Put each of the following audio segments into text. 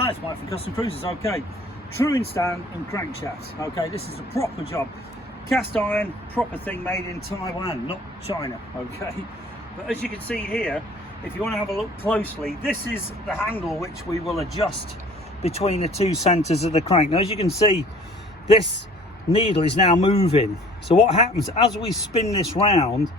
Hi, it's Mike from Custom Cruisers. Okay, truing stand and crankshafts. Okay, this is a proper job. Cast iron, proper thing, made in Taiwan, not China. Okay, but as you can see here, if you want to have a look closely, this is the handle which we will adjust between the two centers of the crank. Now, as you can see, this needle is now moving. So what happens as we spin this round,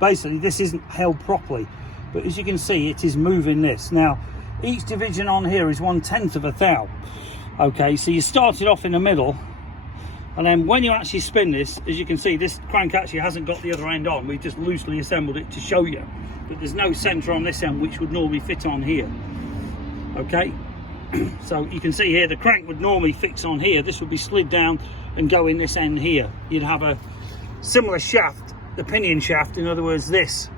basically this isn't held properly, but as you can see, it is moving this. Now, each division on here is 1/10 of a thou. Okay, so you started off in the middle, and then when you actually spin this, as you can see, this crank actually hasn't got the other end on. We've just loosely assembled it to show you, but there's no center on this end which would normally fit on here. Okay, so you can see here the crank would normally fix on here. This would be slid down and go in this end here. You'd have a similar shaft, the pinion shaft, in other words, this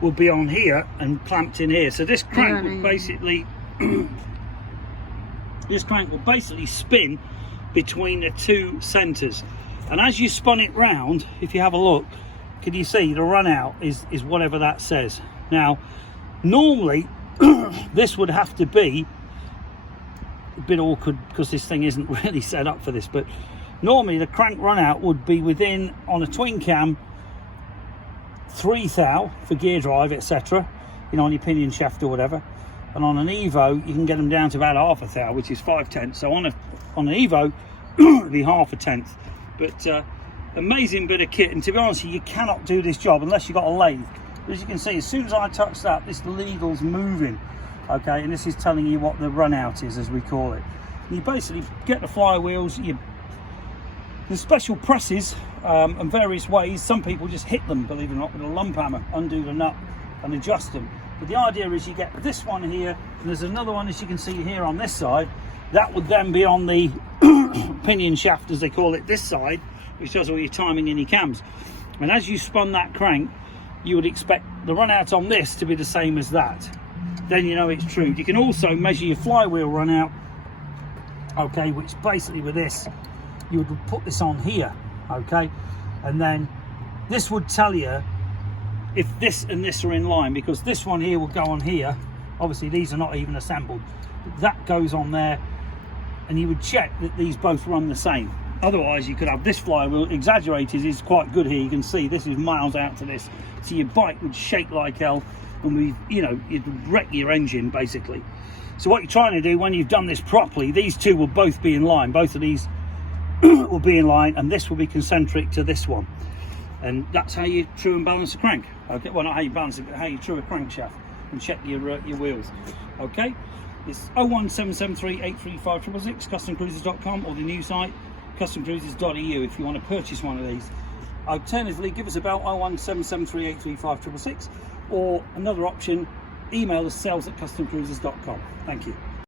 will be on here and clamped in here. So this crank will basically spin between the two centers, and as you spun it round, if you have a look, can you see the run out is whatever that says. Now, normally this would have to be a bit awkward because this thing isn't really set up for this, but normally the crank run out would be within, on a twin cam, 3 thou for gear drive, etc., you know, on your pinion shaft or whatever, and on an Evo you can get them down to about 1/2 thou, which is 5/10. So on an Evo it'd be 1/2 tenth. But amazing bit of kit, and to be honest, you cannot do this job unless you've got a lathe. But as you can see, as soon as I touch that, this needle's moving. Okay, and this is telling you what the run out is, as we call it. And you basically get the flywheels, there's special presses and various ways. Some people just hit them, believe it or not, with a lump hammer, undo the nut and adjust them. But the idea is you get this one here, and there's another one, as you can see here on this side, that would then be on the pinion shaft, as they call it, this side, which does all your timing and your cams. And as you spun that crank, you would expect the run out on this to be the same as that. Then you know it's true. You can also measure your flywheel run out, okay, which basically with this, you would put this on here, okay, and then this would tell you if this and this are in line, because this one here will go on here. Obviously these are not even assembled, but that goes on there, and you would check that these both run the same. Otherwise you could have this flywheel exaggerated, is quite good here. You can see this is miles out to this, so your bike would shake like hell, and you'd wreck your engine basically. So what you're trying to do when you've done this properly, these two will both be in line. Both of these will be in line, and this will be concentric to this one, and that's how you true and balance a crank. Okay, well, not how you balance it, but how you true a crankshaft and check your wheels. Okay, it's 01773 835 666, customcruisers.com, or the new site customcruisers.eu if you want to purchase one of these. Alternatively, give us a bell, 01773 835 666, or another option, email us, sales@customcruisers.com. Thank you.